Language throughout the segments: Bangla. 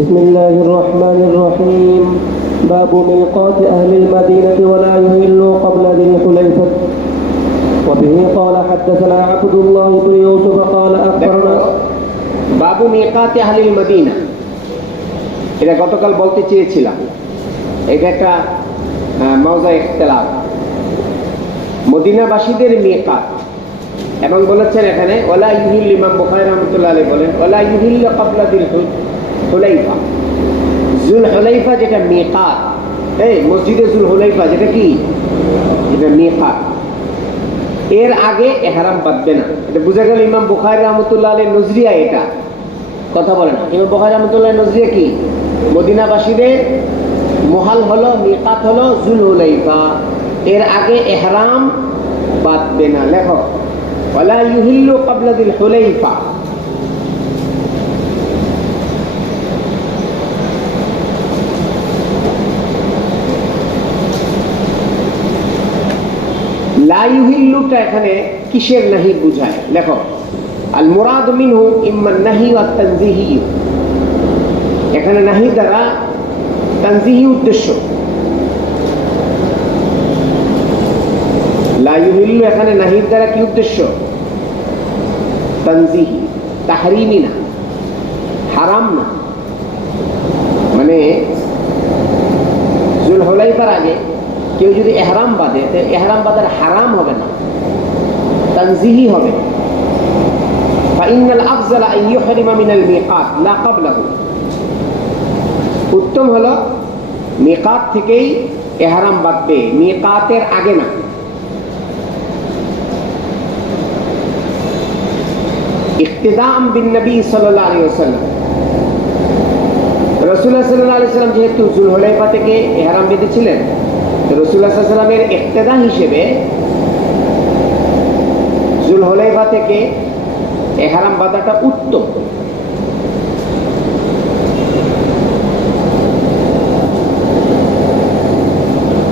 بسم الله الرحمن الرحيم. باب ميقات أهل المدينة ولا يهلوا قبل ذي الحليفة. وبه قال حدثنا عبد الله بن يوسف قال أخبرنا বাবু মিকাত আহলিল মদিনা। এটা গতকাল বলতে চেয়েছিলাম, এটা একটা মাওজা ইখতিলাফ, মদিনাবাসীদের মিকাত। এবং বলেছেন এখানে ওয়ালা ইউহিল, ইমাম বুখারী রাহমাতুল্লাহ আলাইহি বলেন ওয়ালা ইউহিল ক্বাবলা যিল হুলাইফা। যুল হুলাইফা যেটা মিকাত, এই মসজিদে যুল হুলাইফা যেটা কি, এটা মিকাত, এর আগে ইহরাম বাঁধবে না। এটা বুঝা গেল ইমাম বুখারী রাহমাতুল্লাহ আলাইহি নজরিয়া। এটা কথা বলে না ইমাম বুখারী রাহমাতুল্লাহ নজরিয়া কি, মদিনাবাসীদের মুহাল হলো, মিকাত হলো যুল হুলাইফা, এর আগে ইহরাম বাঁধবে না। লেখো ওয়ালা ইউহিল্লু ক্বাবলা যিল হুলাইফা। লা ইউহিল্লুটা এখানে কিসের নাহি বুঝায়? লেখো আল মুরাদ মিনহু ইম্মা নাহি ওয়া তানজিহি। এখানে নাহি দ্বারা তানজিহি উদ্দেশ্য। লা ইউহিল্লু এখানে নাহির দ্বারা কি উদ্দেশ্য? তানজিহি, তাহরিমি না, হারাম না। মানে যুল হুলাইফার আগে কেউ যদি ইহরাম বাঁধে, তো ইহরাম বাঁধার হারাম হবে না, তানজিহি হবে। ফাইনাল আফজাল আন ইউহরিমা মিনাল মিকাত লা ক্বাবলাহু। উত্তম হলো মিকাত থেকেই ইহরাম বাঁধবে, মিকাতের আগে না। ইক্তিদাম বিন নবী সাল্লাল্লাহু আলাইহি ওয়াসাল্লাম। রাসূলুল্লাহ সাল্লাল্লাহু আলাইহি ওয়াসাল্লাম যেহেতু যুল হুলাইফা থেকে ইহরাম বেঁধেছিলেন, রাসূলুল্লাহ সাল্লাল্লাহু আলাইহি ওয়াসাল্লামের ইক্তিদা হিসেবে যুল হুলাইফা থেকে ইহরাম বাঁধাটা উত্তম।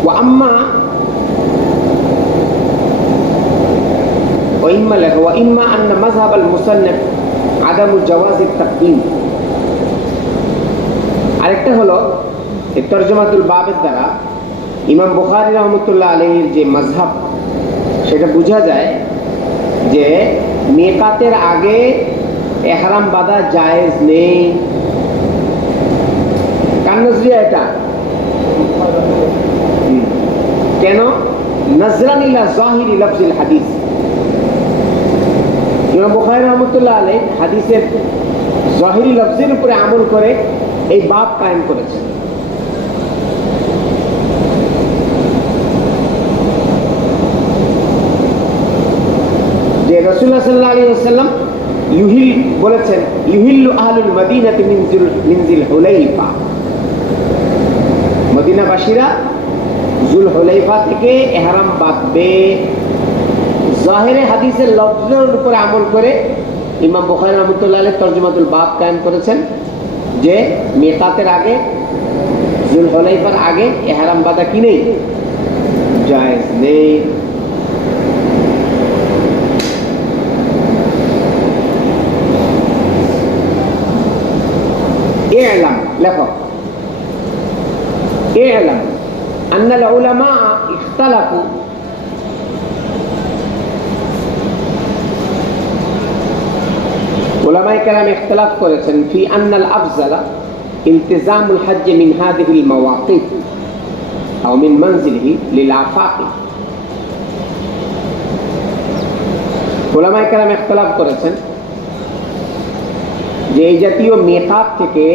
ওয়া আম্মা ওয়া ইম্মা আন্না মাযহাব আল মুসান্নিফ আদামু জাওয়াজ আত-তাকদিম। আরেকটা হলো এই তরজমাতুল বাবের দ্বারা ইমাম বুখারী রাহমাতুল্লাহ আলাইহির যে মাযহাব, সেটা বোঝা যায় যে মিকাতের আগে ইহরাম বাঁধা জায়েজ নেই। কার নজরিয়া এটা? কেন? নজরান ইলা যাহিরি লফজিল হাদিস। ইমাম বুখারী রাহমাতুল্লাহ আলাইহি হাদিসের যাহিরি লফজের উপরে আমল করে এই বাব কায়েম করেছেন। যে রাসূলুল্লাহ সাল্লাল্লাহু আলাইহি ওয়াসাল্লাম ইউহিল বলেছেন, ইউহিল্লু আহলুল মদিনাতি মিন যিল হুলাইফা। মদিনাবাসীরা যুল হুলাইফা থেকে ইহরাম বাঁধবে। জাহিরে হাদিসের লফজের উপরে আমল করে ইমাম বুখারী রাহমাতুল্লাহ আলাইহি তরজমাতুল বাব কায়েম করেছেন যে মিকাতের আগে, যুল হুলাইফার আগে ইহরাম বাঁধা কি নেই, জায়েজ নেই। ই'লাম, লেখো ই'লাম আন্নাল উলামা ইখতালাফু। উলামায়ে কেরাম ইখতিলাফ করেছেন ফি আন্নাল আফজালা ইলতিজামুল হজ্জ মিন হাযিহিল মাওয়াকিত আও মিন মানজিলিহি লিল আফাকি। উলামায়ে কেরাম ইখতিলাফ করেছেন যে এই জাতীয় মিকাত থেকে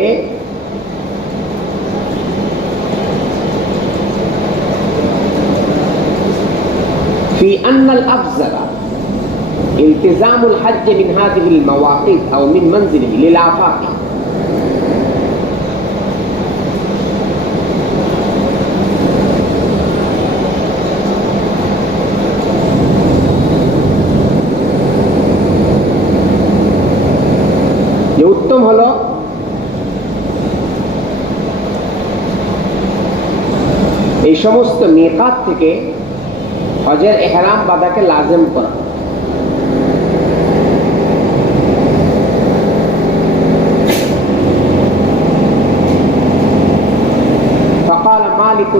ফি আন্নাল আফজালা ইলতিজামুল হজ্জ মিন হাযিহিল মাওয়াকিত আও মিন মানজিলিহি লিল আফাকি। যে উত্তম হলো এই সমস্ত মিকাত থেকে হজের ইহরাম বাঁধাকে লাজিম করা।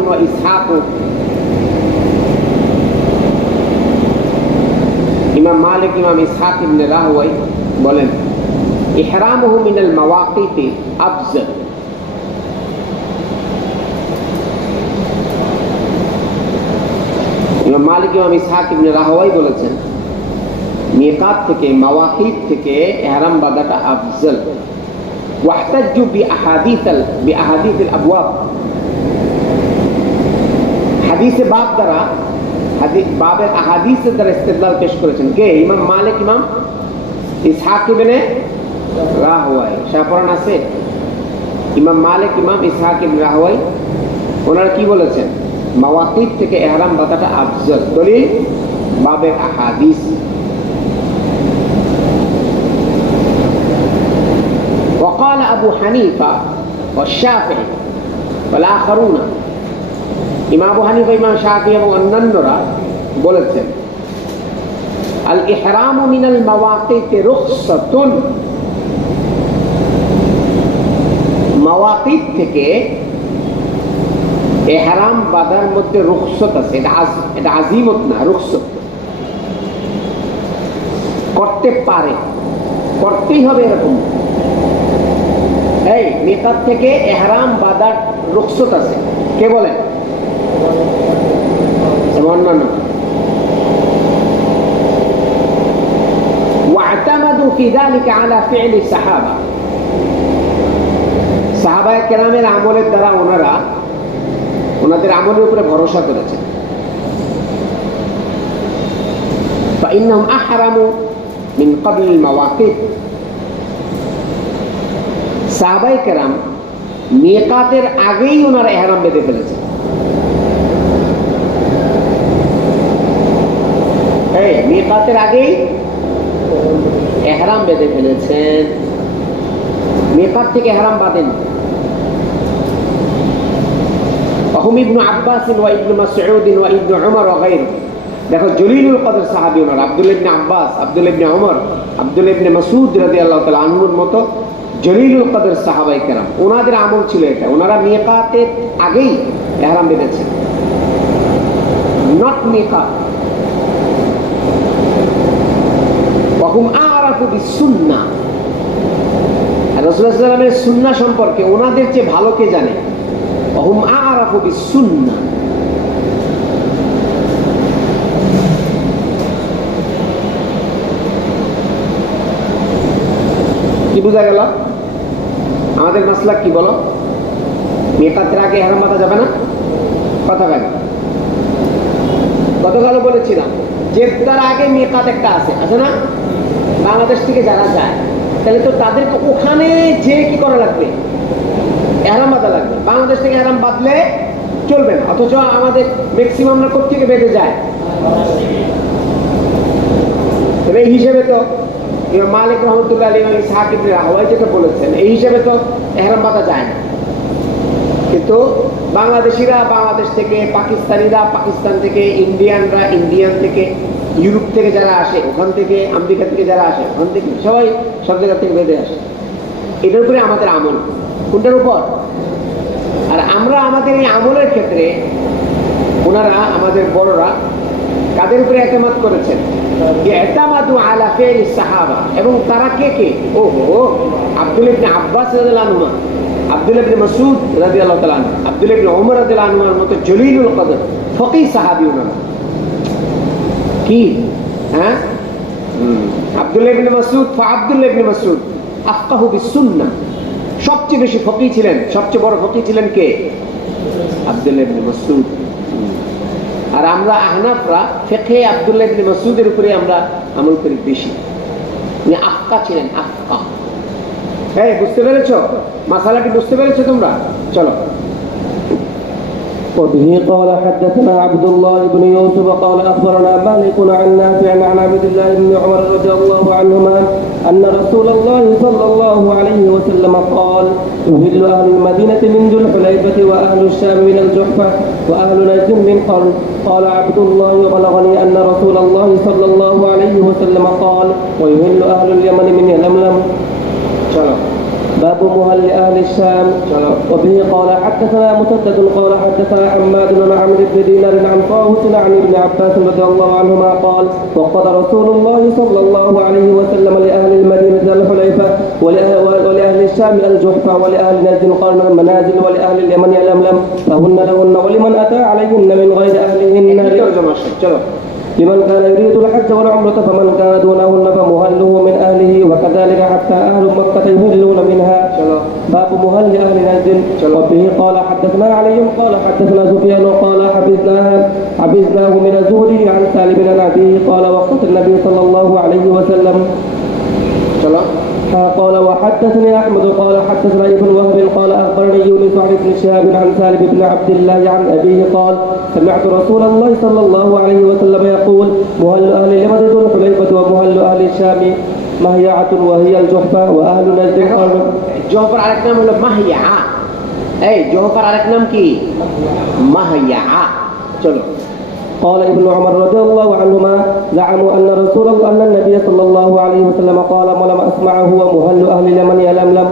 وإسحاق ইমাম মালিক ইমাম ইসহাক ইবনে রাহওয়াই বলেন ইহরামুহু মিনাল মাওয়াকিতি আফজাল। ইমাম মালিক ইমাম ইসহাক ইবনে রাহওয়াই বলেছেন মিকাত থেকে মাওয়াকিত থেকে ইহরাম বাঁধাটা আফজাল। ওয়াহতাজ্জু বিআহাদিসিল আবওয়াব, হাদিসে বাব দ্বারা বাবের আহাদিসের দ্বারা ইস্তেদলাল পেশ করেছেন কে? ইমাম মালিক ইমাম ইসহাক ইবনে রাহওয়াই। শাহপুরান আছে ইমাম মালিক ইমাম ইসহাক ইবনে রাহওয়াই ওনারা কি বলেছেন? মাওয়াকিত থেকে ইহরাম বাঁধাটা আফজল। দলিল বাবের আহাদিস। وقال أبو حنيفة والشافعي والآخرون, ইমাম আবু হানিফা ইমাম শাফি এবং অন্যান্যরা বলেছেন আল ইহরামু মিনাল মাওয়াকিতি রুখসাতুন, মাওয়াকিত থেকে ইহরাম বাঁধার মধ্যে রুখসত আছে। এটা আজিমত না, রুখসত। করতে পারে, করতেই হবে এরকম। এই মিকাত থেকে ইহরাম বাঁধার রুখসত আছে, কে বলেন? অন্যান্য واعتمدوا في ذلك على فعل الصحابة, সাহাবায়ে কেরামের আমলের দ্বারা ওনাদের আমলের উপরে ভরসা করেছেন। فإنهم أحرموا من قبل المواقيت, সাহাবায়ে কেরাম মিকাতের আগেই ওনারা ইহরাম বেঁধে ফেলেছেন। মিকাতের আগেই ইহরাম বেঁধে ফেলেছেন, মিকাত থেকে ইহরাম বাঁধেন। وهم ابن عباس وابن مسعود وابن عمر وغيره, দেখো জলিলুল কদর সাহাবী ওনারা আব্দুল্লাহ ইবনে আব্বাস, আব্দুল্লাহ ইবনে উমর, আব্দুল্লাহ ইবনে মাসউদ রাদিয়াল্লাহু তাআলা আনহুর মতো জলিলুল কদর সাহাবায়ে কেরাম, ওনাদের আমল ছিল এটা। ওনারা মিকাতের আগেই ইহরাম বেঁধেছেন, নট মিকাত। وهم أعرفوا بالسنة, রাসূলুল্লাহ সাল্লাল্লাহু আলাইহি ওয়াসাল্লামের সুন্নাহ সম্পর্কে ওনাদের চেয়ে ভালো কে জানে? وهم أعرفوا بالسنة, কি বোঝা গেল? আমাদের মাসলাক কি বলো? মিকাতের আগে ইহরাম বাঁধা যাবে না? কথা বলেন। গতকালও বলেছিলাম জেদ্দার আগে মিকাত একটা আছে না, বাংলাদেশ থেকে যারা যায় তাহলে তো তাদেরকে ওখানে যে কি করা লাগবে? ইহরাম বাঁধা লাগবে। বাংলাদেশ থেকে ইহরাম বাঁধলে চলবে না, অথচ আমাদের ম্যাক্সিমামরা কোত্থেকে বেঁধে যায়? এই হিসেবে তো ইমাম মালিক রহমতুল্লাহ আলাইহি এবং ইসহাক ইবনে রাহওয়াই যেটা বলেছেন, এই হিসেবে তো ইহরাম বাঁধা যায় না। কিন্তু বাংলাদেশিরা বাংলাদেশ থেকে, পাকিস্তানিরা পাকিস্তান থেকে, ইন্ডিয়ানরা ইন্ডিয়ান থেকে, ইউরোপ থেকে যারা আসে ওখান থেকে, আমেরিকা থেকে যারা আসে ওখান থেকে, সবাই সব জায়গা থেকে বেঁধে আসে। এটার উপরে আমাদের আমল, কোনটার উপর? আর আমরা আমাদের এই আমলের ক্ষেত্রে ওনারা আমাদের বড়রা কাদের উপরে এতেমাদ করেছেন? ইতামাদু আলা ফি'লিস সাহাবা, এবং তারা কে কে? ওহো, আব্দুল্লাহ ইবনে আব্বাস রাদিয়াল্লাহু আনহু, আব্দুল্লাহ ইবনে মাসউদ রাদিয়াল্লাহু তাআলা আনহু, আব্দুল্লাহ ইবনে উমর রাদিয়াল্লাহু আনহুর মতো জলিলুল কদর ফকিহ সাহাবী ওনারা। কি হ্যাঁ, আব্দুল্লাহ ইবনে মাসউদ, আব্দুল্লাহ ইবনে মাসউদ আফকাহু বিসুন্নাহ, সবচেয়ে বেশি ফকিহ ছিলেন, সবচেয়ে বড় ফকিহ ছিলেন কে? আব্দুল্লাহ ইবনে মাসউদ। আর আমরা আহনাফরা ফিকহে আব্দুল্লাহ ইবনে মাসউদের উপরে আমরা আমল করি বেশি। উনি আফকা ছিলেন, আফকা। এই বুঝতে পেরেছো মাসালাটি? বুঝতে পেরেছো তোমরা? চলো। وبه قال حدثنا عبد الله بن يوسف قال أخبرنا مالك عن نافع عن عبد الله بن عمر رضي الله عنهما أن رسول الله صلى الله عليه وسلم قال يهل أهل المدينة من ذي الحليفة وأهل الشام من الجحفة وأهل نجد من قرن. قال عبد الله وبلغني أن رسول الله صلى الله عليه وسلم قال ويهل أهل اليمن من يلملم. চলো باب مهل أهل الشام. وبه قال حدثنا مسدد قال حدثنا حماد بن عمرو بن دينار عن طاووس عن ابن عباس رضي الله عنهما قال وقضى رسول الله صلى الله عليه وسلم لأهل المدينة الحليفة ولأهل الشام الجحفة ولأهل نجد قرن المنازل ولأهل اليمن يلملم فهن لهن ولمن أتى عليهن من غير أهلهن لمن كان يريد الحج والعمرة فمن كان دونهن فمهله من أهله وكذلك حتى أهل مكة يهلون منها. باب مهل أهل نجد. وبه قال حدثنا علي قال حدثنا سفيان قال حفظناه من الزهري عن سالم بن أبيه قال وقت النبي صلى الله عليه وسلم. قال وحدثني أحمد قال حدثنا ابن وهب قال أخبرني يونس عن ابن شهاب عن سالم بن عبد الله عن أبيه قال سمعت رسول الله صلى الله عليه وسلم يقول مهل أهل اليمن ذو الحليفة ومهل أهل الشام مهيعة وهي الجحفة وأهل نجد قرن. جوهر على نام ولا مهيعة؟ أي جوهر على نام كي مهيعة. চলো قال ابن عمر رضي الله عنهما زعموا أن النبي صلى الله عليه وسلم قال ولم أسمعه ومهل أهل اليمن يلملم.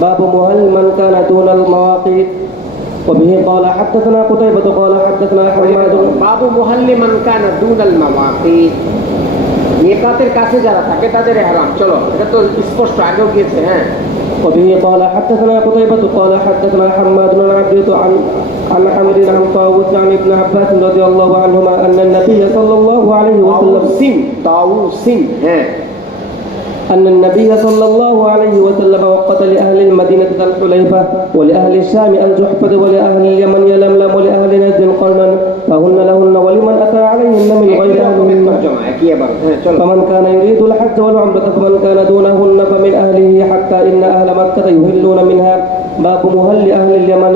باب مهل من كان دون المواقيت. وبه قال حدثنا قتيبة قال حدثنا حماد. باب مهل من كان دون المواقيت মিকাতের কাছে যারা থাকে তাদের ইহরাম। চলো এটা তো স্পষ্ট আগেও গিয়েছে। হ্যাঁ وبه قال حدثنا قتيبة قال حدثنا حماد بن عبد عن عمرو عن طاووس عن ابن عباس رضي الله عنهما أن النبي صلى الله عليه وسلم طاووس أن النبي صلى الله عليه وسلم وقت لأهل المدينة الحليفة ولأهل الشام الجحفة ولأهل اليمن يلملم ولأهل نجد قرنا فهن لهن ولمن أتى عليهن من غير أهلهن فمن كان يريد الحج والعمرة فمن كان دونهن فمن أهله حتى إن أهل مكة يهلون منها. باب مهل أهل اليمن.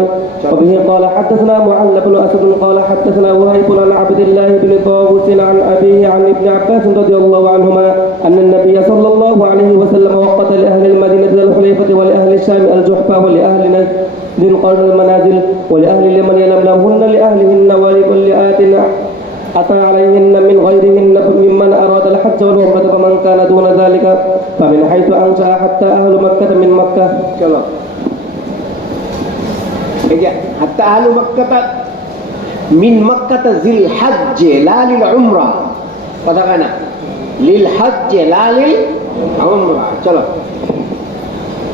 وبه قال حدثنا معل بن أسد قال حدثنا وهيب عن عبد الله بن طاووس عن أبيه عن ابن عباس رضي الله عنهما أن النبي صلى الله عليه وسلم وقت لأهل المدينة الحليفة ولأهل الشام الجحفة ولأهل نجد قرن المنازل ولأهل اليمن يلملمهن لأهلهن ولآت أتى عليهن من غيرهن ممن أراد الحج والعمرة فمن كان دون ذلك فمن حيث أنشأ حتى أهل مكة من مكة. চলো حتى أهل مكة من مكة ذي الحج لا للعمرة فتغنى للحج لا للعمرة. চলো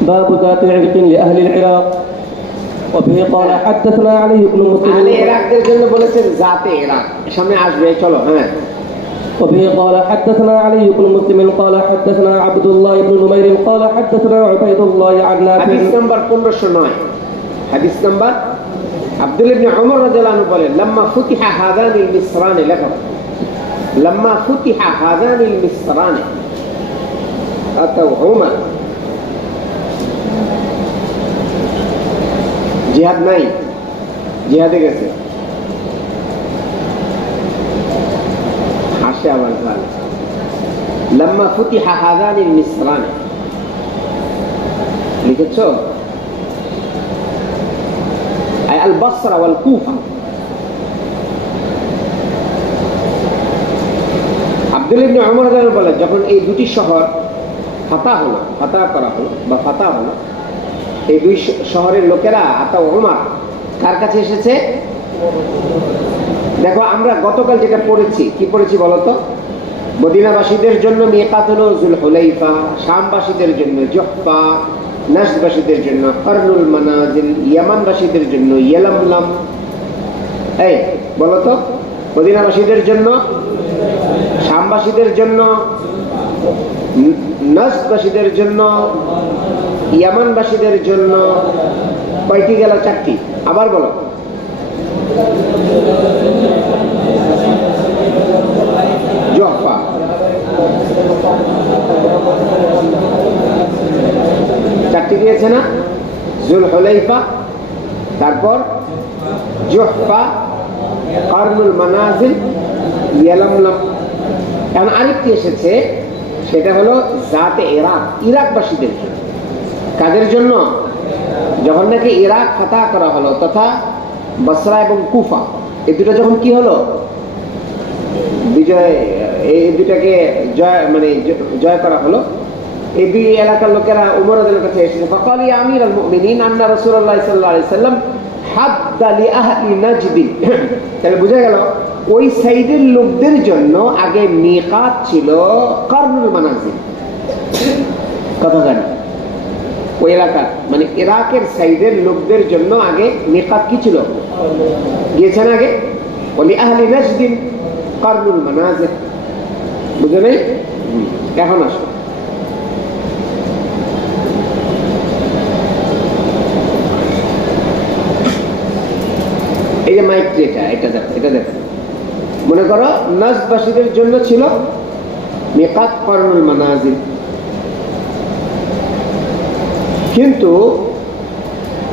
باب ذات عرق لأهل العراق. وبه قال حدثنا علي بن مسلم আহলে ইরাকদের জন্য বলেছেন জাতে ইরাক সামনে আসবে। চলো হ্যাঁ وبه قال حدثنا علي بن مسلم قال حدثنا عبد الله بن نمير قال حدثنا عبيد الله عن نافع. হাদিস নাম্বার 1509 হাদিস নাম্বার আব্দুল্লাহ ইবনে ওমর রাদিয়াল্লাহু আনহু বলেন لما فتح هذان المصران لكم لما فتح هذان المصران أتوا عمر জিহাদ নাই জিহাদে গেছে হাসে আবার ভালো لما فتح هذان المصران লিখেছো أي البصرة والكوفة. আব্দুল্লাহ ইবনে ওমর রাদিয়াল্লাহু বলেন যখন এই দুটি শহর ফাতাহ করা হলো বা ফাতাহ হলো এই দুই শহরের লোকেরা আতা ওমর কার কাছে এসেছে? দেখো আমরা গতকাল যেটা পড়েছি কি পড়েছি বলতো? মদিনাবাসীদের জন্য মিকাত হলো যুলহুলাইফা, শামবাসীদের জন্য জুহফা, নাজদবাসীদের জন্য কর্নুল মানাজিল, ইয়ামানবাসীদের জন্য ইয়ালামলাম। এই বলতো মদিনাবাসীদের জন্য, শামবাসীদের জন্য, নাজদবাসীদের জন্য, ইয়ামানবাসীদের জন্য কয়টি গেল? চারটি। আবার বলো। জুহফা, চারটি দিয়েছে না? যুলহুলাইফা, তারপর জুহফা, কর্নুল মানাজিল, ইয়ালামলাম। এখন আরেকটি এসেছে, সেটা হলো জাতে ইরাক, ইরাকবাসীদের জন্য। কাদের জন্য? যখন নাকি ইরাক ফাতাহ করা হলো তথা বসরা এবং কুফা এই দুটো যখন কি হলো বিজয়, এই দুটাকে জয় মানে জয় করা হলো, এই দুই এলাকার লোকেরা উমর রাদিয়াল্লাহু কাছে এসেছে, ফাকাল ইয়া আমিরাল মুমিনিন আন্না রাসূলুল্লাহ সাল্লাল্লাহু আলাইহি সাল্লাম হাদ্দা লি আহলি নাজদ। তাহলে বোঝা গেল ওই সাইডের লোকদের জন্য আগে মিকাত ছিল কারনুল মানাজিল। কথা জানি ওই এলাকা মানে ইরাকের সাইডের লোকদের জন্য আগে মিকাত কি ছিল, গিয়েছেন আগে ওলি আহলি নাজদ কারনুল মানাজিল। বুঝে নেই? এখন আসো এই যে মাইক যেটা এটা দেখো, এটা দেখো, মনে করো নাজদবাসীদের জন্য ছিল মিকাত কারনুল মানাজিল, কিন্তু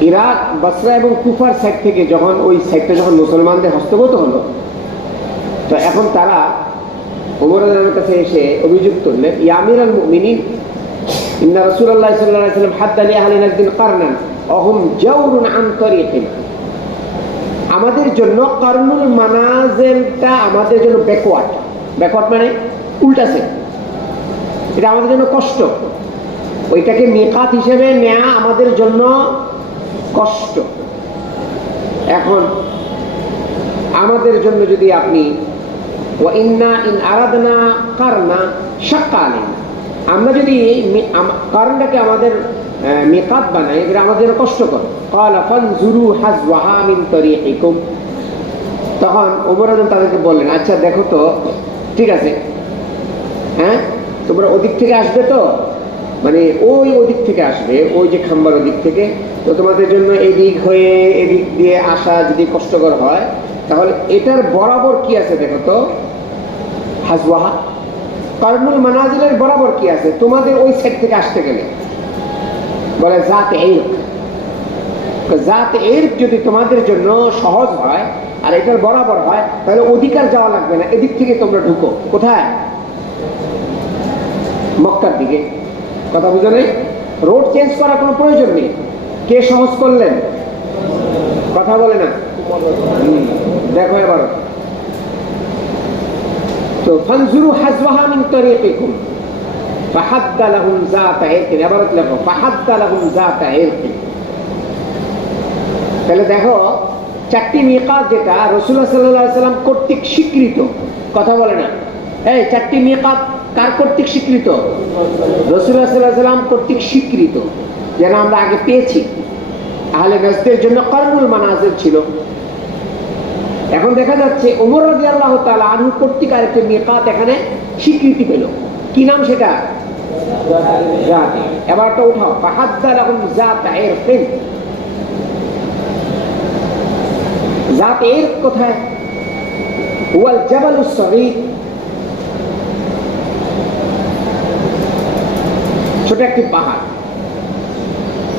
ইরাক বসরা এবং কুফার সাইড থেকে যখন ওই সাইডটা যখন মুসলমানদের হস্তগত হলো, তো এখন তারা ওমর রাদিয়াল্লাহু কাছে এসে অভিযোগ করলেন, ইয়া আমিরাল মুমিনিন ইন্না রাসূলুল্লাহ সাল্লাল্লাহু আলাইহি ওয়াসাল্লাম হাদ্দা লি আহলি নাজদ কারনান ওয়া হুম জাওরুন আন তারিকিনা। আমাদের জন্য কারনুল মানাজিলটা আমাদের জন্য ব্যাকওয়ার্ড, ব্যাকওয়ার্ড মানে উল্টাছে, এটা আমাদের জন্য কষ্ট, ওইটাকে মিকাত হিসেবে নেওয়া আমাদের জন্য কষ্ট। এখন আমাদের জন্য যদি আপনি ওয়া ইন্না ইন আরাদনা কারনা শাক্কা আলাইনা, আমরা যদি কারণটাকে আমাদের মিকাত বানাই, এটা আমাদের জন্য কষ্টকর। ক্বালা ফানজুরু হাজওয়াহা মিন তারিকিকুম। তখন ওমর রাদিয়াল্লাহু তাদেরকে বললেন, আচ্ছা দেখো তো, ঠিক আছে, হ্যাঁ তোমরা ওদিক থেকে আসবে তো, মানে ওই ওদিক থেকে আসবে, ওই যে খাম্বার ওদিক থেকে, তো তোমাদের জন্য এদিক হয়ে এদিক দিয়ে আসা যদি কষ্টকর হয়, তাহলে এটার বরাবর কি আছে দেখো তো, হাজওয়াহা কারনুল মানাজিলের বরাবর কি আছে তোমাদের ওই সাইড থেকে আসতে গেলে, বলে জাত ইরক। জাত ইরক যদি তোমাদের জন্য সহজ হয় আর এটার বরাবর হয়, তাহলে অধিকার যাওয়া লাগবে না, এদিক থেকে তোমরা ঢুকো। কোথায়? মক্কার দিকে। কথা বুঝো নেই? রোড চেঞ্জ করার কোনো প্রয়োজন নেই। কে সহজ করলেন? কথা বলে না। দেখো এবার, তো ফানজুরু হাজওয়াহা মিন তারিকিকুম ফাহাদ্দা লাহুম যাতা ইরকিন। এবার লেখো ফাহাদ্দা লাহুম যাতা ইরকিন। তাহলে দেখো চারটি মিকাত যেটা রাসূলুল্লাহ সাল্লাল্লাহু আলাইহি ওয়াসাল্লাম কর্তৃক স্বীকৃত। কথা বলে না। এই চারটি মিকাত কার কর্তৃক স্বীকৃত? রাসূলুল্লাহ সাল্লাল্লাহু আলাইহি ওয়াসাল্লাম কর্তৃক স্বীকৃত, যেন আমরা আগে পেয়েছি। আহলে নাজদের জন্য কারনুল মানাজিল ছিল। এখন দেখা যাচ্ছে ওমর রাদিয়াল্লাহু তাআলা আনহু কর্তৃক আরেকটি মিকাত এখানে স্বীকৃতি পেল। কি নাম সেটা? জাত। এবারটা উঠাও, ফাহাদ্দা লাহুম যাতা ইরকিন। জাত ইরক কোথায়? হুয়াল জাবালুস সগীর, ছোট একটি পাহাড়।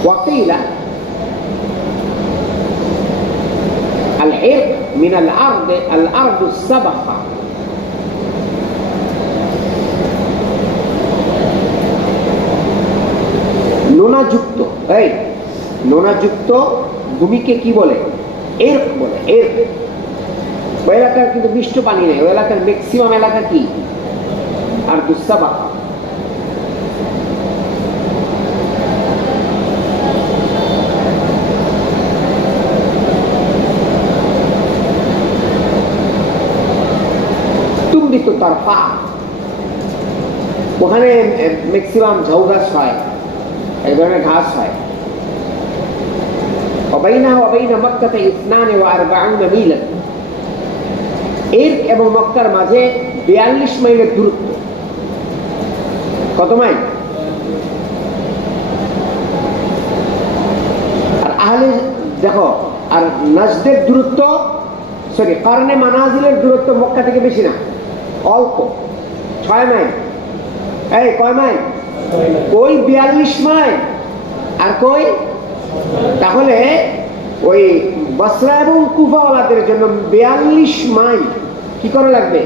ওয়াকিলা আল ইরক মিন আল আরদ সাবাখা। নোনাযুক্ত, এই নোনাযুক্ত ভূমিকে কি বলে? ইরক বলে। ইরক ওই এলাকার কিন্তু মিষ্ট পানি নেই, ওই এলাকার ম্যাক্সিমাম এলাকা কি? আরদুস সাবাখা। তারফা, ওখানে ম্যাক্সিমাম ঝাউ গাছ হয়, এক ধরনের ঘাস হয়। ওয়াবাইনাহু ওয়া বাইনা মক্কাতে 42 মিলান। এর এবং মক্কার মাঝে 42 মাইলের দূরত্ব। কত মাইল? আর আহলে দেখো, আর নাজদের দূরত্ব, সরি কারনে মানাজিলের দূরত্ব মক্কা থেকে বেশি না, অল্প, 6 মাইল। এই কয় মাইল? ওই 42 মাইল আর কই, তাহলে ওই বসরা এবং কুফাওয়ালাদের জন্য 42 মাইল কি করে লাগবে?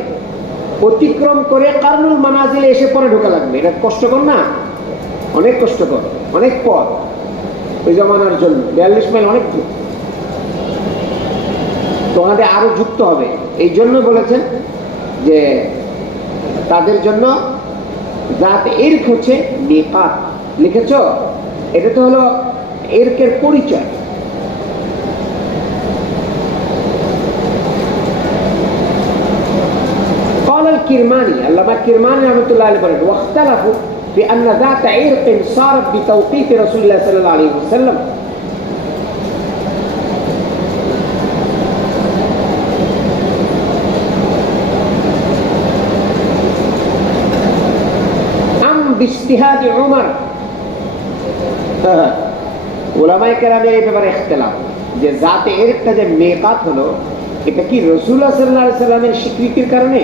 অতিক্রম করে কারনুল মানাজিলে এসে পরে ঢোকা লাগবে। এটা কষ্টকর না? অনেক কষ্টকর, অনেক পথ ওই জমানার জন্য। 42 মাইল অনেক দূর, তোমাদের আরো যুক্ত হবে। এই জন্য বলেছেন যে তাদের জন্য জাত ইরক হচ্ছে মিকাত। লিখেছো? এটা তো হলো ইরকের পরিচয়। قال الكرماني علامة الكرماني رحمة الله عليه বলেন واختلفوا في أن ذات عرق صارت بتوقيت رسول الله صلى الله عليه وسلم أم باجتهاد عمر। উলামায়ে কেরামের এই ব্যাপারে ইখতিলাফ যে জাতে ইরকটা যে মিকাত হলো, এটা কি রাসূলুল্লাহ সাল্লাল্লাহু আলাইহি ওয়াসাল্লামের স্বীকৃতির কারণে,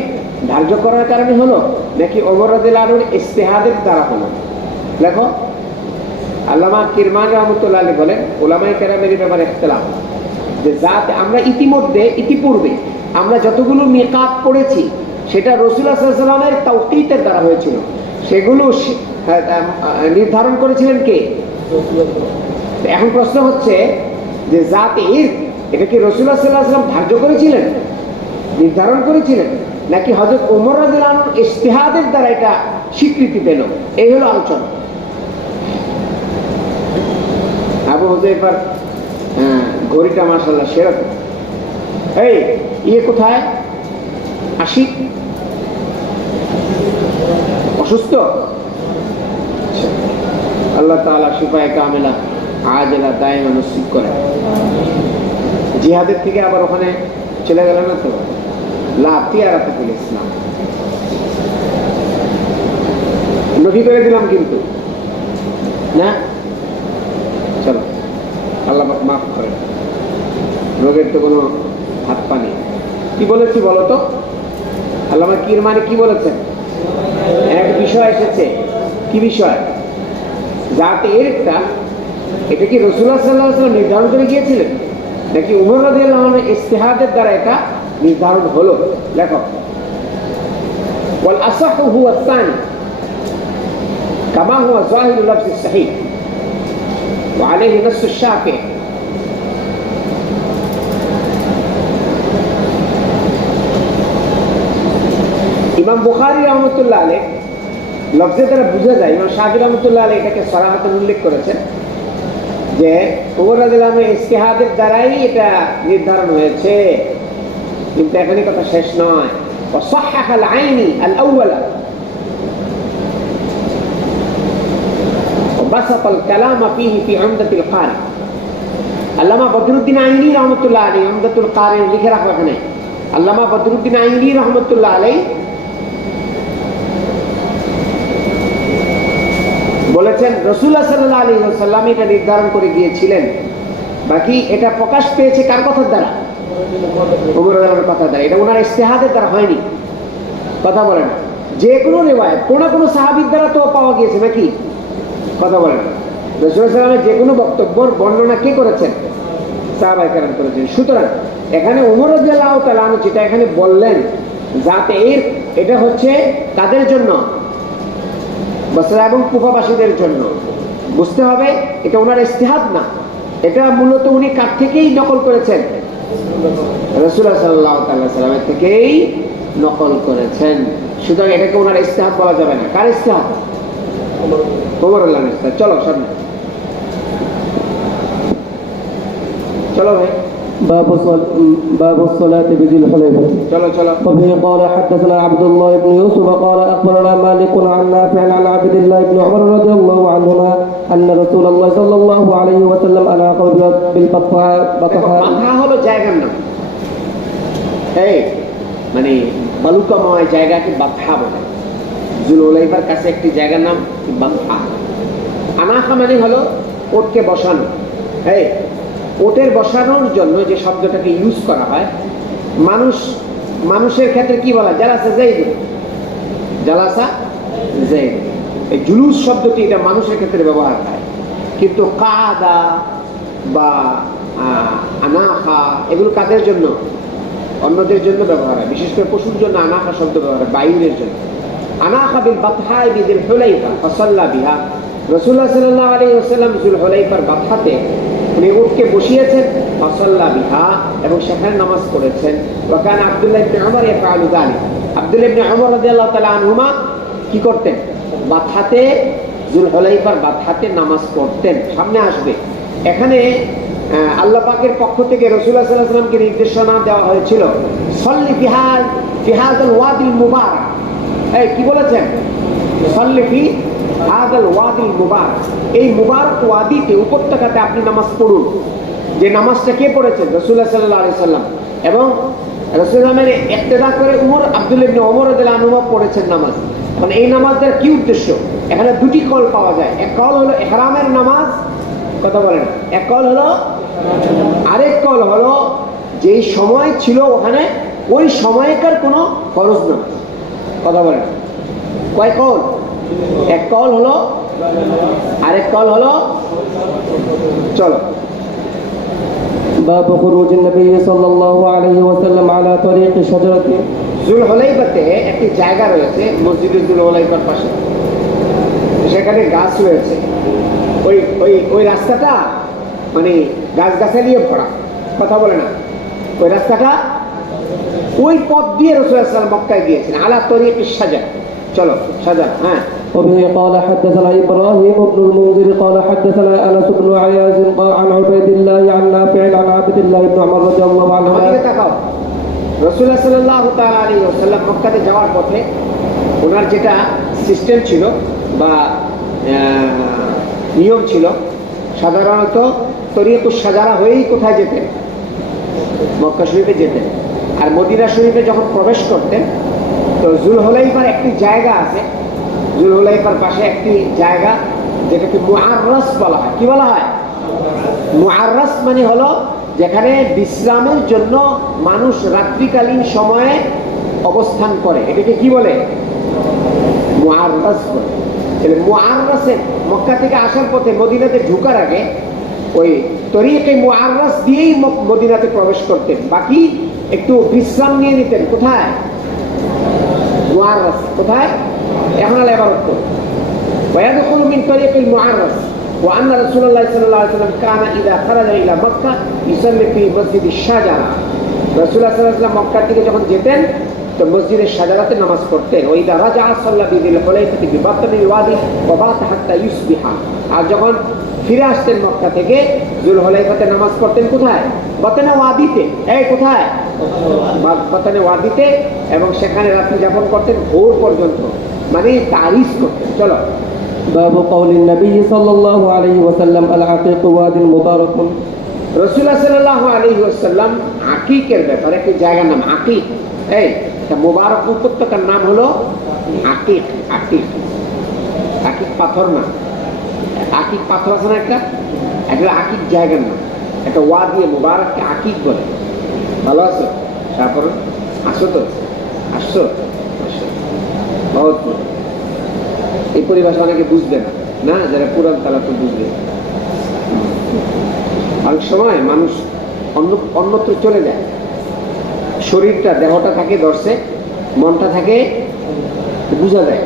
ধার্য করার কারণে হলো, নাকি ওমর রাদিয়াল্লাহু আনহুর ইজতিহাদের দ্বারা হলো? দেখো, আল্লামা কিরমানি রাহমাতুল্লাহ আলাইহি বলেন উলামায়ে কেরামের এই ব্যাপারে ইখতিলাফ যে জাতে আমরা ইতিপূর্বে আমরা যতগুলো মিকাত পড়েছি সেটা রাসূলুল্লাহ সাল্লাল্লাহু আলাইহি ওয়াসাল্লামের তাওকীতের দ্বারা হয়েছিল। সেগুলো নির্ধারণ করেছিলেন কে? এখন প্রশ্ন হচ্ছে যে জাতে ইরক এটা কি রাসূলুল্লাহ সাল্লাল্লাহু আলাইহি ওয়াসাল্লাম ধার্য করেছিলেন, নির্ধারণ করেছিলেন, নাকি হযরত ওমর রাদিয়াল্লাহু আনহুর ইজতিহাদের দ্বারা এটা স্বীকৃতি পেল? এই হলো আলোচনা। আবু হুযায়ফার ঘড়িটা মাশাআল্লাহ সেরকম। এই কোথায়? আশিক অসুস্থ? আল্লাহ তাআলা শিফায়ে কামিলা আজেলা দায়েমা নসিব করে। জিহাদের থেকে আবার ওখানে চলে গেল না তো, লাতিয়ারাতুল ইসলাম নফি করে দিলাম কিন্তু না। চলো, আল্লাহ পাক মাফ করেন, রোগের তো কোনো হাত পা নেই। কি বলেছি বলো তো? আল্লামা কিরমানি কি বলেছেন? এক বিষয় এসেছে। কি বিষয়? জাতে ইরকটা এটা কি রাসূলুল্লাহ সাল্লাল্লাহু আলাইহি ওয়াসাল্লাম নির্ধারণ করে গিয়েছিলেন, নাকি ওমর রাদিয়াল্লাহু আনহুর ইজতিহাদের দ্বারা এটা নির্ধারণ হলো? দেখো, ওয়াল আসাহু হুয়া আস-সানি কামা হুয়া যাহিরুল লফজ as-সাহিহ ওয়া আলাইহি নাসসু আশ-শাফিঈ। ইমাম বুখারী রাহমাতুল্লাহ আলাইহি লফজের দ্বারা বোঝা যায়, ইমাম শাফিঈ রাহমাতুল্লাহ আলাইহি এটাকে সরাহাতান উল্লেখ করেছেন যে ওমর রাদিয়াল্লাহু আনহুর ইজতিহাদের দ্বারাই এটা নির্ধারণ হয়েছে। কিন্তু এখানে কথা শেষ নয়। وصحح العيني الأول وبسط الكلام فيه في عمدة القارئ। আল্লামা বদরুদ্দিন আইনি রহমতুল্লাহ আলাইহি উমদাতুল কারি লিখে রাখো এখানে। আল্লামা বদরুদ্দিন আইনি রহমতুল্লাহ আলাইহি বলেছেন রাসূলুল্লাহ সাল্লাল্লাহু আলাইহি ওয়াসাল্লাম এটা নির্ধারণ করে গিয়েছিলেন, বাকি এটা প্রকাশ পেয়েছে কার কথার দ্বারা? ওমর রাদিয়াল্লাহু আনহুর কথার দ্বারা। এটা ওনার ইজতিহাদের দ্বারা হয়নি। কথা বলেন, যে কোনো রিওয়ায়াত কোন কোন সাহাবীর দ্বারা তো পাওয়া গিয়েছে নাকি? কথা বলেন, রাসূলুল্লাহ সাল্লাল্লাহু আলাইহি ওয়াসাল্লামের যে কোনো বক্তব্যের বর্ণনা কে করেছেন? সাহাবায়ে কেরাম করেছেন। সুতরাং এখানে ওমর রাদিয়াল্লাহু তাআলা আনহু যেটা এখানে বললেন জাতে ইরক, এটা হচ্ছে কাদের জন্য? বসরা এবং কুফাবাসীদের জন্য। বুঝতে হবে এটা ওনার ইজতিহাদ না, এটা মূলত উনি কার থেকেই নকল করেছেন? রাসূলুল্লাহ সাল্লাল্লাহু আলাইহি ওয়াসাল্লামের থেকেই নকল করেছেন। সুতরাং এটাকে ওনার ইজতিহাদ বলা যাবে না। কার ইজতিহাদ? ওমর রাদিয়াল্লাহু আনহু। চলো সামনে চলো ভাই। باب الصلاة بذي الحليفة. চলো চলো। وبه قال حدثنا عبد الله بن يوسف قال أخبرنا مالك عن نافع عن عبد الله بن عمر رضي الله عنهما أن رسول الله صلى الله عليه وسلم أناق بالبطحاء. বাতহা হলো জায়গার নাম। এই মানে বালুকাময় জায়গাকে বাতহা বলে। যুলহুলাইফার কাছে একটি জায়গার নাম বাতহা। আনাকা মানে হলো ওটকে বসানো। এই ওটের বসানোর জন্য যে শব্দটাকে ইউজ করা হয়, মানুষের ক্ষেত্রে কি বলা? জালাসা যাইদ, জালাসা যাইদ। এই জুলুস শব্দটি এটা মানুষের ক্ষেত্রে ব্যবহার হয়, কিন্তু কাদা বা আনাখা এগুলো কাদের জন্য? অন্যদের জন্য ব্যবহার হয়। বিশেষ করে পশুর জন্য আনাখা শব্দ ব্যবহার হয়, বায়ুরের জন্য। আনাখা বিল বাতহা বিযিল হুলাইফা ফাসাল্লা বিহা। রাসূলুল্লাহ সাল্লাল্লাহু আলাইহি ওয়াসাল্লাম যুল হুলাইফার বাতহাতে উনি উটকে বসিয়েছেন, ফাসাল্লা বিহা, এবং সেখানে নামাজ পড়েছেন। ওয়া কানা আব্দুল্লাহ ইবনে উমর ইয়াফআলু যালিক। আব্দুল্লাহ ইবনে উমর রাদিয়াল্লাহু তাআলা আনহুমা কি করতেন? বাতহাতে জুলহুলাইফার বাতহাতে নামাজ পড়তেন। সামনে আসবে। এখানে আল্লাহ পাকের পক্ষ থেকে রাসূলুল্লাহ সাল্লাল্লাহু আলাইহি ওয়াসাল্লামকে নির্দেশনা দেওয়া হয়েছিল, সল্লি ফিহাদাল ওয়াদিল মুবারক। এই কি বলেছেন? সল্লি ফি হাদাল ওয়াদিল মুবারক, এই মুবারক ওয়াদিতে, উপত্যকাতে আপনি নামাজ পড়ুন। যে নামাজটা কে পড়েছেন? রাসূলুল্লাহ সাল্লাল্লাহু আলাইহি ওয়াসাল্লাম। এবং রাসূলের ইক্তেদা করে আব্দুল্লাহ ইবনে ওমর রাদিয়াল্লাহু আনহু পড়েছেন নামাজ। মানে এই নামাজের কি উদ্দেশ্য? এখানে দুটি কল পাওয়া যায়। এক কল হলো ইহরামের নামাজ, কথা বলেন, এক কল হলো, আরেক কল হলো যেই সময় ছিল ওখানে ওই সময়কার কোনো ফরজ নামাজ, কথা বলেন। কয় কল? এক কল হলো, আরেক কল হলো, চলো। باب خروج النبي صلى الله عليه وسلم على طريق شجرة। জুলহুলাইফাতে একটি জায়গা রয়েছে মসজিদে জুলহুলাইফার পাশে, সেখানে গাছ রয়েছে। ওই ওই ওই রাস্তাটা মানে গাছগাছালি ভরা, কথা বলে না। ওই রাস্তাটা, ওই পথ দিয়ে রাসূলুল্লাহ সাল্লাল্লাহু আলাইহি ওয়াসাল্লাম মক্কায় গিয়েছেন, আলা তরিকি শাজার। চলো শাজার। হ্যাঁ। وبه قال حدثنا إبراهيم بن المنذر قال حدثنا أنس بن عياض عن عبيد الله عن نافع عن عبد الله بن عمر رضي الله عنهما। আমাদের তাকাও, রাসূলুল্লাহ সাল্লাল্লাহু তাআলা আলাইহি ওয়াসাল্লাম মক্কাতে যাওয়ার পথে ওনার যেটা সিস্টেম ছিল বা নিয়ম ছিল, সাধারণত তরিকুস শাজারা হয়েই কোথায় যেতেন? মক্কা শরীফে যেতেন। আর মদিনা শরীফে যখন প্রবেশ করতেন তো জুলহুলাইফার একটি জায়গা আছে, জুলহুলাইফার পাশে একটি জায়গা যেটাকে মুআররাস বলা হয়। কি বলা হয়? মুআররাস মানে হলো যেখানে বিশ্রামের জন্য মানুষ রাত্রিকালীন সময়ে অবস্থান করে, এটাকে কি বলে? মুআররাস বলে। মুআররাসে মক্কা থেকে আসার পথে মদিনাতে ঢোকার আগে ওই তরিকে মুআররাস দিয়েই মদিনাতে প্রবেশ করতেন, বাকি একটু বিশ্রাম নিয়ে নিতেন। কোথায়? মুআররাস। কোথায়? এখন আলো ইবারত করুন। ওয়ায়াদখুলু মিন তরিকিল মুআররাস ওয়া আন্না রাসূলুল্লাহ সাল্লাল্লাহু আলাইহি ওয়াসাল্লাম কানা ইযা খারাজা ইলা মক্কা ইউসাল্লি ফি মসজিদিশ শাজারা। রাসূলুল্লাহ সাল্লাল্লাহু আলাইহি ওয়াসাল্লাম মক্কা থেকে যখন যেতেন তো মসজিদের শাজারাতে নামাজ পড়তেন। ওয়া ইযা রাজা সাল্লা বিযিল হুলাইফাতি বিবাতনিল ওয়াদি ওয়া বাতা হাত্তা ইউসবিহা। আর যখন ফিরে আসতেন মক্কা থেকে জুলহুলাইফাতে নামাজ পড়তেন। কোথায়? বাতনে ওয়াদিতে। এই কোথায়? বাতনে ওয়াদিতে। এবং সেখানে রাত্রি যাপন করতেন ভোর পর্যন্ত, মানে তারিফ করতেন। চলো। باب قول النبي صلى الله عليه وسلم العقيق واد مبارك। রাসূলুল্লাহ সাল্লাল্লাহু আলাইহি ওয়াসাল্লাম আকিকের ব্যাপারে একটি জায়গার নাম আকিক, এই মুবারক উপত্যকার নাম হলো আকিক। আকিক, আকিক পাথর না, আকিক পাথর আছে না একটা, একটা আকিক জায়গার নাম। একটা ওয়াদি মুবারককে আকিক বলে। ভালো আছো? তারপর আসো তো, আসছো, আসো। বহুত এই পরিভাষা অনেকে বুঝবে না, না যারা পুরান তারা তো বুঝবে। অনেক সময় মানুষ অন্যত্র চলে যায়, শরীরটা, দেহটা থাকে দর্শে, মনটা থাকে বোঝা যায়,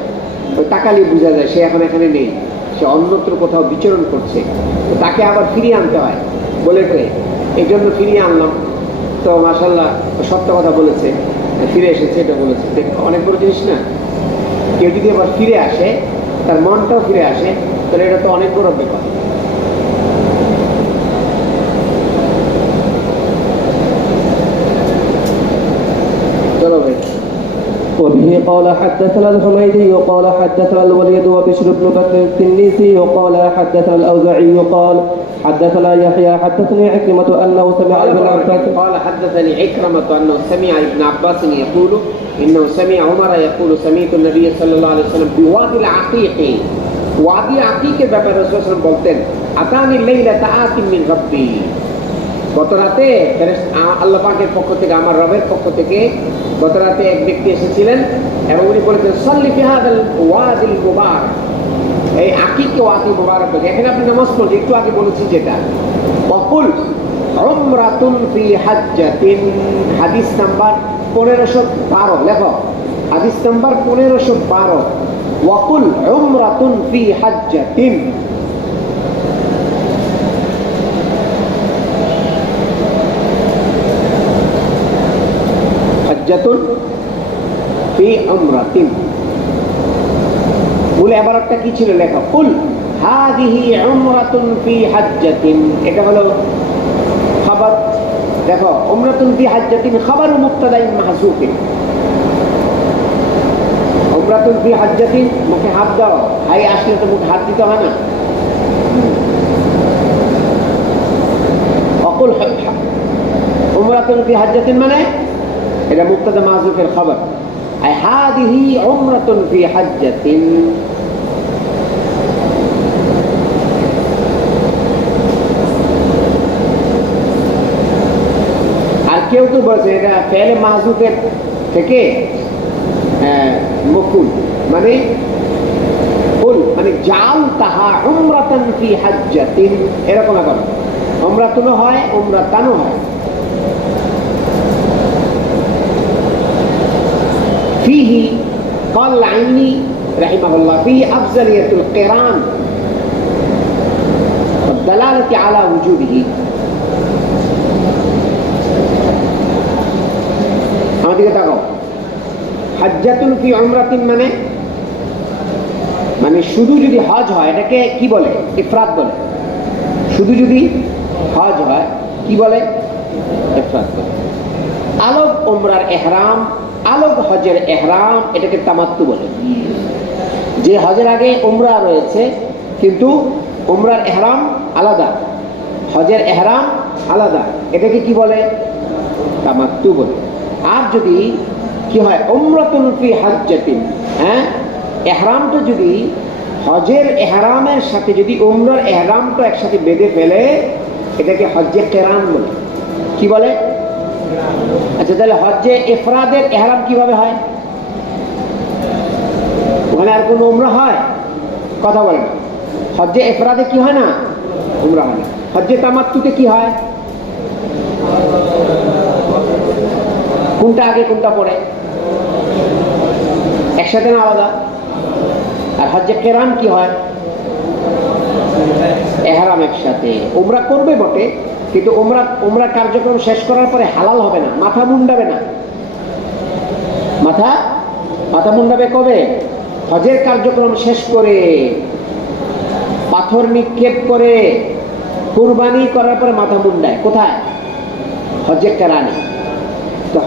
ওই তাকালি বোঝা যায় সে এখন এখানে নেই, সে অন্যত্র কোথাও বিচরণ করছে। তো তাকে আবার ফিরিয়ে আনতে হয় বলে করে, এই জন্য ফিরিয়ে আনলাম। তো মাশাআল্লাহ সত্য কথা বলেছে, ফিরে এসেছে, এটা বলেছে। অনেক বড় জিনিস না? কেউ যদি আবার ফিরে আসে, তার মনটাও ফিরে আসে, তাহলে এটা তো অনেক বড় ব্যাপার। চলো ভাই। وبه قال حدثنا الحميدي قال حدثنا الوليد وبشر بن بكر التنيسي قال حدثنا الأوزاعي قال حدثنا يحيى حدثني عكرمة أنه سمع ابن عباس قال حدثني عكرمة أنه سمع ابن عباس يقول إنه سمع عمر يقول سمعت النبي صلى الله عليه وسلم بوادي العقيق। ওয়াদি আকিকের ব্যাপারে রাসূল সাল্লাল্লাহু আলাইহি ওয়াসাল্লাম বলতেন, আতানি লাইলাতা আতিম মিন রাব্বি। গত রাতে আল্লাহ পাকের পক্ষ থেকে, আমার রবের পক্ষ থেকে গত রাতে এক ব্যক্তি এসেছিলেন এবং উনি বলেছেন, সাল্লি ফি হাদাল ওয়াদিল মুবারক। এই আকিকে ওয়াদি মুবারক, এখানে আপনি নামাজ পড়ছেন, একটু আগে বলেছি যেটা। ওয়াকুল উমরাতুন ফি হাজ্জাতিন, হাদিস নাম্বার 1512। লেখো হাদিস নাম্বার 1512। ওয়াকুল উমরাতুন ফি হাজ্জাতিন। হাজ্জাতুন ফি উমরাতিন। মূল ইবারতটা কি ছিল লেখা, কুল হাদিহি উমরাতুন ফি হাজ্জাতিন, এটা হলো খবর। দেখো উমরাতুন ফি হাজ্জাতিন খবর মুবতাদাইন মাহযুফিন। উমরাতুন ফি হাজ্জাতিন, মুখে হাত দাও, হাই আসলে তো মুখে হাত দিতে হয় না। অকুল উমরাতুন ফি হাজ্জাতিন মানে এটা মুবতাদা মাহযুফের খবর। আই হাদিহি উমরাতুন ফি হাজ্জাতিন। আর কেউ তো বলছে এটা ফেলে মাহযুফের থেকে মফুল, মানে কুল মানে জাআলতাহা উমরাতান ফি হাজ্জাতিন, এরকম এখন উমরাতুন হয় উমরাতানও হয়। ফিহি قال العيني رحمه الله فيه أفضلية القران والدلالة على وجوده। আমাদেরকে তাকাও, হাজ্জাতুন ফি উমরাতিন মানে মানে শুধু যদি হজ হয় এটাকে কি বলে, ইফরাদ বলে। শুধু যদি হজ হয় কি বলে, ইফরাদ বলে। আলোক উমরার ইহরাম, আলোক হজের ইহরাম, এটাকে তামাত্তু বলে। যে হজের আগে উমরা রয়েছে কিন্তু উমরার ইহরাম আলাদা, হজের ইহরাম আলাদা, এটাকে কি বলে, তামাত্তু বলে। আর যদি কি হয় উমরাতুন ফি হাজ্জাতিন, হ্যাঁ ইহরামটা যদি হজের ইহরামের সাথে যদি উমরার ইহরামটা একসাথে বেঁধে ফেলে এটাকে হজ্জে কিরান বলে। কি বলে? আচ্ছা তাহলে হজ্জে ইফরাদের ইহরাম কিভাবে হয়? ওখানে আর কোনো উমরা হয়? কথা বলে না। হজ্জে ইফরাদে কি হয় না, উমরা হয় না। হজ্জে তামাত্তুতে কি হয়, কোনটা আগে কোনটা পরে? একসাথে না আলাদা? আর হজ্জে কিরান কি হয়, ইহরাম একসাথে। উমরা করবে বটে কিন্তু উমরা কার্যক্রম শেষ করার পরে হালাল হবে না, মাথা মুন্ডাবে না। মাথা মুন্ডাবে কবে? হজের কার্যক্রম শেষ করে, পাথর নিক্ষেপ করে, কুরবানি করার পরে মাথা মুন্ডায়। কোথায়? হজ্জে কিরানে। তো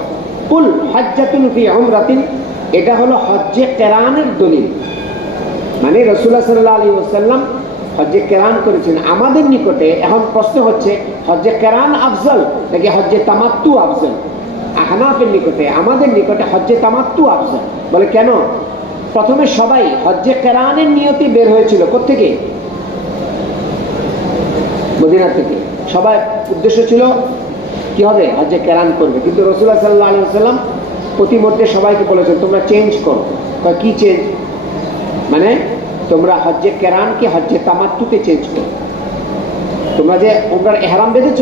কুল হাজ্জাতুন ফি উমরাতিন, এটা হলো হজ্জে কিরানের দলিল। মানে রাসূলুল্লাহ সাল্লাল্লাহু আলাইহি ওয়াসাল্লাম হজ্জে কিরান করেছেন। আমাদের নিকটে এখন প্রশ্ন হচ্ছে হজ্জে কিরান আফজল নাকি হজ্জে তামাত্তু আফজল? আহনাফের নিকটে, আমাদের নিকটে হজ্জে তামাত্তু আফজল। বলে কেন? প্রথমে সবাই হজ্জে কিরানের নিয়তে বের হয়েছিল। কোত্থেকে? মদিনা থেকে। সবাই উদ্দেশ্য ছিল কি হবে, হজ্জে কিরান করবে। কিন্তু রাসূলুল্লাহ সাল্লাল্লাহু আলাইহি ওয়াসাল্লাম প্রতিমধ্যে সবাইকে বলেছেন তোমরা চেঞ্জ করো। কি চেঞ্জ? মানে তোমরা হজ্জে কিরানকে হজ্জে তামাত্তুতে চেঞ্জ করো। তোমরা যে উমরার ইহরাম বেঁধেছ,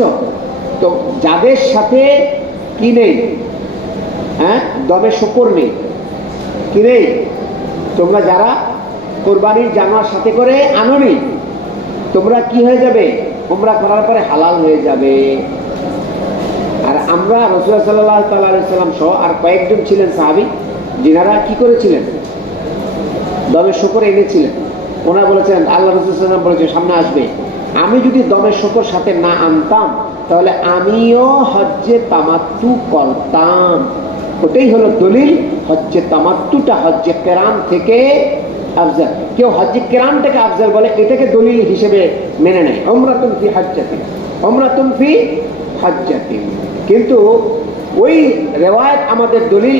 তো যাদের সাথে কি নেই, হ্যাঁ দমে শুকর নেই, কি নেই, তোমরা যারা কোরবানির জানোয়ার সাথে করে আনোনি, তোমরা কি হয়ে যাবে, উমরা করার পরে হালাল হয়ে যাবে। আর আমরা রাসূলুল্লাহ সাল্লাল্লাহু আলাইহি ওয়াসাল্লাম সহ আর কয়েকজন ছিলেন সাহাবী, যিনারা কি করেছিলেন, দমে শুকর এনেছিলেন। ওনারা বলেছেন, আল্লাহ রাসূল সাল্লাল্লাহু আলাইহি ওয়াসাল্লাম বলেছেন সামনে আসবে, আমি যদি দমে শুকর সাথে না আনতাম তাহলে আমিও হজ্জে তামাত্তু করতাম। ওটাই হলো দলিল, হজ্জে তামাত্তুটা হজ্জে কিরান থেকে আফজল। কেউ হজ্জে কিরানটাকে আফজল বলে, এটাকে দলিল হিসেবে মেনে নেয়। উমরাতুন ফি হাজ্জাতিন, উমরাতুন ফি হাজ্জাতিন। কিন্তু ওই রিওয়ায়াত আমাদের দলিল